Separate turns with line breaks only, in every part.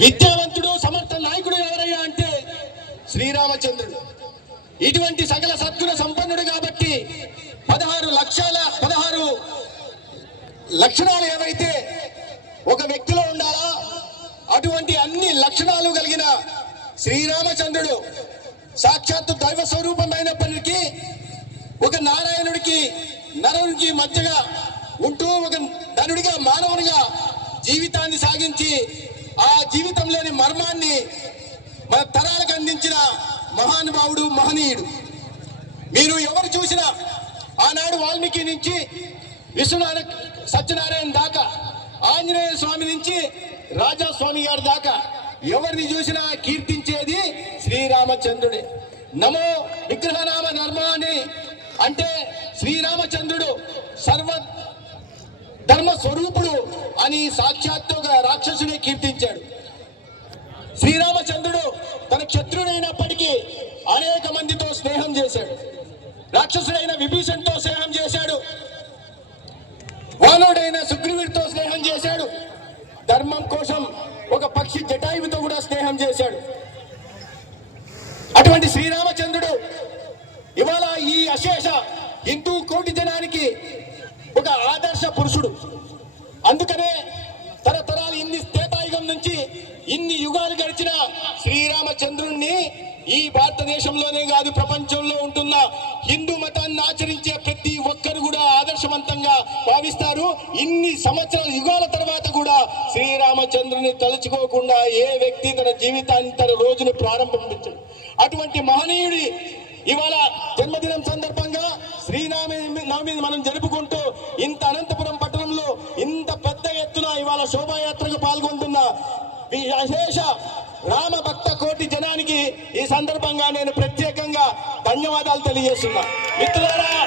విద్యావంతుడు సమర్థ నాయకుడు ఎవరయ్యా అంటే శ్రీరామచంద్రుడు. ఇటువంటి సకల సద్గుణ సంపన్నుడు కాబట్టి పదహారు లక్షల పదహారు లక్షణాలు ఏవైతే ఒక వ్యక్తిలో ఉండాలా అటువంటి అన్ని లక్షణాలు కలిగిన శ్రీరామచంద్రుడు సాక్షాత్తు దైవ స్వరూపమైనప్పటికీ ఒక నారాయణుడికి నరునికి మధ్యగా ఉంటూ ఒక ధనుడిగా మానవునిగా జీవితాన్ని సాగించి ఆ జీవితంలోని మర్మాన్ని మన తరాలకు అందించిన మహానుభావుడు మహనీయుడు. మీరు ఎవరు చూసినా ఆనాడు వాల్మీకి నుంచి విశ్వనాథ సత్యనారాయణ దాకా ఆంజనేయ స్వామి నుంచి రాజాస్వామి గారి దాకా ఎవరిని చూసినా కీర్తించేది శ్రీరామచంద్రుడే. నమో విగ్రహనామ ధర్మాన్ని అంటే శ్రీరామచంద్రుడు సర్వ ధర్మ స్వరూపుడు అని సాక్షాత్తుగా రాక్షసుడే కీర్తించాడు. శ్రీరామచంద్రుడు తన క్షత్రుడైనప్పటికీ అనేక మందితో స్నేహం చేశాడు. రాక్షసుడైన విభీషణ్తో స్నేహం చేశాడు. వానరుడైన సుగ్రీవుడితో స్నేహం చేశాడు. ధర్మం కోసం ఒక పక్షి జటాయువుతో కూడా స్నేహం చేశాడు. అటువంటి శ్రీరామచంద్రుడు ఇవాళ ఈ అశేష హిందూ కోటి జనానికి ఒక ఆదర్శ పురుషుడు. అందుకనే తరతరాలు ఇన్ని స్థేతాయుగం నుంచి ఇన్ని యుగాలు గడిచిన శ్రీరామచంద్రుణ్ణి ఈ భారతదేశంలోనే కాదు ప్రపంచంలో ఉంటున్న హిందూ మతాన్ని ఆచరించే ప్రతి ఒక్కరు కూడా ఆదర్శవంతంగా భావిస్తారు. ఇన్ని సంవత్సరాల యుగాల తర్వాత కూడా శ్రీరామచంద్రుని తలుచుకోకుండా ఏ వ్యక్తి తన జీవితాన్ని తన రోజును ప్రారంభించడు. అటువంటి మహనీయుడి ఇవాళ జన్మదినం సందర్భంగా శ్రీరామ నవమిని మనం జరుపుకుంటూ ఇంత అనంతపురం పట్టణంలో ఇంత పెద్ద ఎత్తున ఇవాళ శోభాయాత్రకు పాల్గొంటున్న ఈ రామ భక్త కోటి జనానికి ఈ సందర్భంగా నేను ప్రత్యేకంగా ధన్యవాదాలు తెలియజేస్తున్నా. మిత్రులారా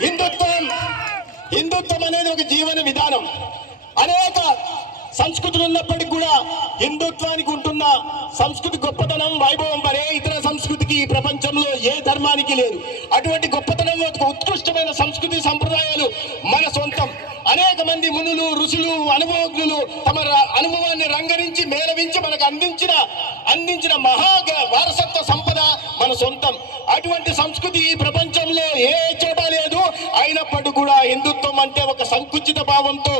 హిందుత్వం హిందుత్వం అనేది ఒక జీవన విధానం. అనేక సంస్కృతులు ఉన్నప్పటికీ కూడా హిందుత్వానికి ఉంటున్న సంస్కృతి గొప్పతనం వైభవం మరే ఇతర ప్రపంచంలో ఏ ధర్మానికి లేదు అటువంటి గొప్పతనం ఒక ఉత్కృష్టమైన సంస్కృతి సంప్రదాయాలు మన సొంతం. అనేక మంది మునులు ఋషులు అనుభవజ్ఞులు తమ అనుభవాన్ని రంగరించి మేలవించి మనకు అందించిన అందించిన మహా వారసత్వ సంపద మన సొంతం. అటువంటి సంస్కృతి ఈ ప్రపంచంలో ఏ చోట లేదు. అయినప్పటికీ కూడా హిందుత్వం అంటే ఒక సంకుచిత భావంతో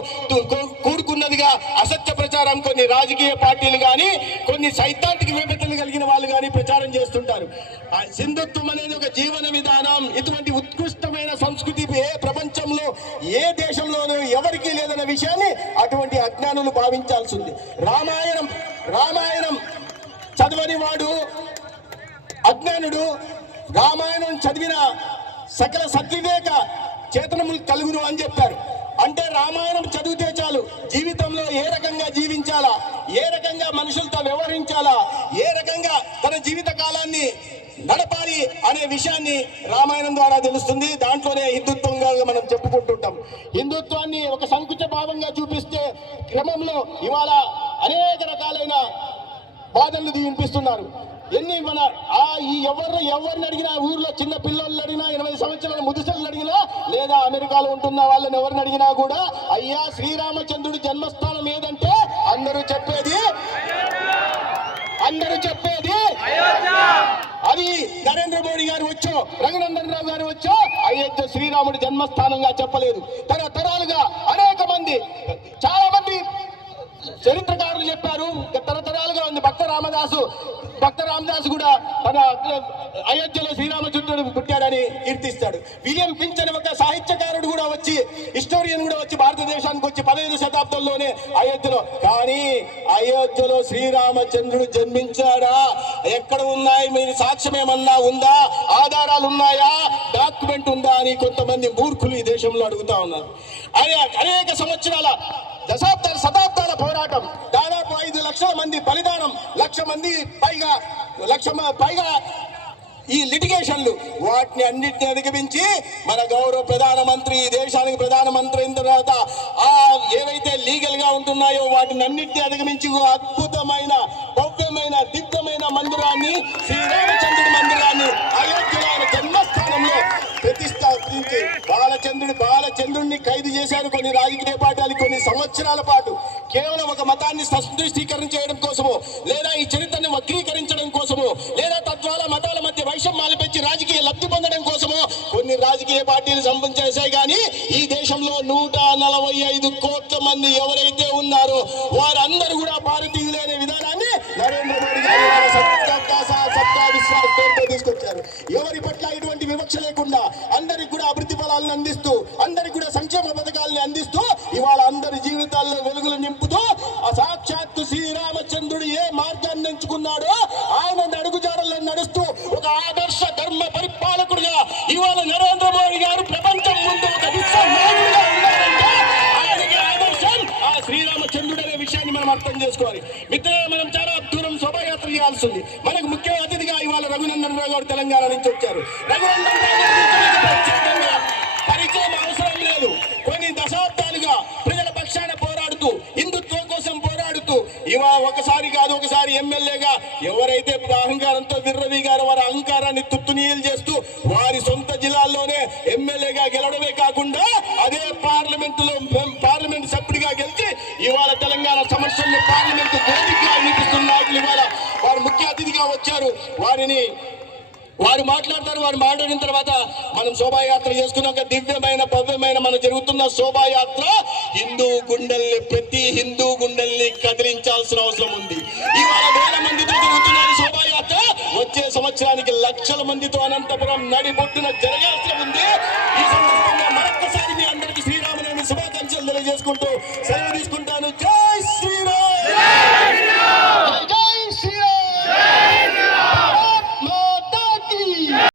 కూడుకున్నదిగా అసత్య ప్రచారం కొన్ని రాజకీయ పార్టీలు కానీ కొన్ని సైద్ధాంతిక విభజనలు కలిగిన వాళ్ళు కానీ ప్రచారం చేస్తుంటారు. ఆ సింధుత్వం అనేది ఒక జీవన విధానం. ఇటువంటి ఉత్కృష్టమైన సంస్కృతి ఏ ప్రపంచంలో ఏ దేశంలోనూ ఎవరికీ లేదన్న విషయాన్ని అటువంటి అజ్ఞానులు భావించాల్సి ఉంది రామాయణం రామాయణం చదవని వాడు అజ్ఞానుడు రామాయణం చదివిన సకల సత్వివేక చేతనములు కలుగును అని చెప్పారు. అంటే రామాయణం చదివితే చాలు జీవితంలో ఏ రకంగా జీవించాలా? ఏ రకంగా మనుషులతో వ్యవహరించాలా? ఏ రకంగా తన జీవిత కాలాన్ని నడపాలి అనే విషయాన్ని రామాయణం ద్వారా తెలుస్తుంది. దాంట్లోనే హిందుత్వంగా మనం చెప్పుకుంటుంటాం. హిందుత్వాన్ని ఒక సంకుచ భావంగా చూపిస్తే క్రమంలో ఇవాళ అనేక రకాలైన బాధలు వినిపిస్తున్నారు. ఎన్ని మన ఆ ఈ ఎవరు ఎవరిని అడిగినా ఊర్లో చిన్న పిల్లల్ని అడిగినా ఎనభై సంవత్సరాల ముదుసలు అడిగినా లేదా అమెరికాలో ఉంటున్న వాళ్ళని ఎవరిని అడిగినా కూడా అయ్యా శ్రీరామచంద్రుడి జన్మస్థానం ఏదంటే అందరూ చెప్పేది? అందరూ చెప్పేది? అది నరేంద్ర మోడీ గారు వచ్చో రఘునందన్ రావు గారు వచ్చో అయోధ్య శ్రీరాముడి జన్మస్థానంగా చెప్పలేదు. తరతరాలుగా అనేక మంది చాలా మంది చరిత్రకారులు తన అయోధ్యలో శ్రీరామచంద్రుడు పుట్టాడని కీర్తిస్తాడు. విలియం పించ్ అనే ఒక సాహిత్యకారుడు కూడా వచ్చి హిస్టోరియన్ కూడా వచ్చి భారతదేశానికి వచ్చి పదహైదు శతాబ్దంలోనే అయోధ్యలో. కానీ అయోధ్యలో శ్రీరామచంద్రుడు జన్మించాడా? ఎక్కడ ఉన్నాయి? మీరు సాక్ష్యం ఏమన్నా ఉందా? ఆధారాలు ఉన్నాయా? డాక్యుమెంట్ ఉందా అని కొంతమంది మూర్ఖులు ఈ దేశంలో అడుగుతా ఉన్నారు. అనేక సంవత్సరాల దశాబ్దాల శతాబ్దాల పోరాటం దాదాపు లక్షల మంది బలిదానం లక్ష మంది పైగా లక్ష పైగా ఈ లిటిగేషన్లు వాటిని అన్నిటిని అధిగమించి మన గౌరవ ప్రధానమంత్రి ఈ దేశానికి ప్రధానమంత్రి అయిన తర్వాత ఆ ఏవైతే లీగల్గా ఉంటున్నాయో వాటిని అన్నిటిని అధిగమించి అద్భుతమైన భవ్యమైన దిగ్గమైన మందిరాన్ని శ్రీరామచంద్ర మందిరాన్ని అయోధ్యలో ఆయన బాలచంద్రుణ్ణి ఖైదు చేశారు కొన్ని రాజకీయ పాఠాలు కొన్ని సంవత్సరాల పాటు. కేవలం ఒక మతాన్ని స్పష్టీకరణ చేయడం కోసమో లేదా ఈ చరిత్రను వక్రీకరించడం కోసమో లేదా తద్వారా మతాల మధ్య వైషమ్యాలు పెంచి రాజకీయ లబ్ధి పొందడం కోసమో కొన్ని రాజకీయ పార్టీలు సంపం చేశాయి. కానీ ఈ దేశంలో నూట నలభై ఐదు కోట్ల మంది ఎవరైతే ఉన్నారో వారందరూ కూడా భారతీయులైన విధానాన్ని నరేంద్ర మోడీ గారు తీసుకొచ్చారు. ఎవరి పట్ల ఎటువంటి వివక్ష లేకుండా అందరి కూడా అందిస్తూ అందరికి కూడా సంక్షేమ పథకాలను అందిస్తూ ఇవాళ అందరి జీవితాల్లో వెలుగులు నింపుతూ ఆ సాక్షాత్తు శ్రీరామచంద్రుడు ఏ మార్గాన్ని ఎంచుకున్నాడో ఆయన అడుగుజాడల్లో నడుస్తూ ఒక ఆదర్శ ధర్మ పరిపాలకుడిగా ఇవాళ నరేంద్ర మోడీ గారు ప్రపంచం ముందు ఒక ఆ శ్రీరామచంద్రుడు అనే విషయాన్ని మనం అర్థం చేసుకోవాలి. మిత్రులు మనం చాలా దూరం శోభాయాత్ర చేయాల్సింది. మనకు ముఖ్య అతిథిగా ఇవాళ రఘునందన్ రావు గారు తెలంగాణ నుంచి వచ్చారు. రఘునందన్ రావు గారు గురించి అవసరం లేదు కొన్ని దశాబ్దాలుగా ప్రజల పక్షాన పోరాడుతూ హిందుత్వం కోసం పోరాడుతూ ఇవా ఒకసారి కాదు ఒకసారి ఎమ్మెల్యేగా ఎవరైతే అహంకారంతో విర్రవి గారు వారి అహంకారాన్ని తుత్తునీయలు చేస్తూ వారి సొంత జిల్లాల్లోనే ఎమ్మెల్యేగా గెలవడమే కాకుండా అదే పార్లమెంటులో పార్లమెంట్ సభ్యుడిగా గెలిచి ఇవాళ తెలంగాణ సమస్యల్ని పార్లమెంట్ వేదికగా వినిపిస్తున్న నాయకులు ఇవాళ వారు ముఖ్య అతిథిగా వచ్చారు. వారిని వారు మాట్లాడతారు వారు మాట్లాడిన తర్వాత మనం శోభాయాత్ర చేసుకున్నాక దివ్యమైన భవ్యమైన మనం జరుగుతున్న శోభాయాత్ర హిందూ గుండెల్ని ప్రతి హిందూ గుండెల్ని కదిలించాల్సిన అవసరం ఉంది. ఇవాళ వేల మందితో జరుగుతున్న శోభాయాత్ర వచ్చే సంవత్సరానికి లక్షల మందితో అనంతపురం నడిబొట్టున జరగాల్సిన ఉంది. ఈ సందర్భంగా మరొక్కసారి మీ అందరికీ శ్రీరామనవమి శుభాకాంక్షలు తెలియజేసుకుంటూ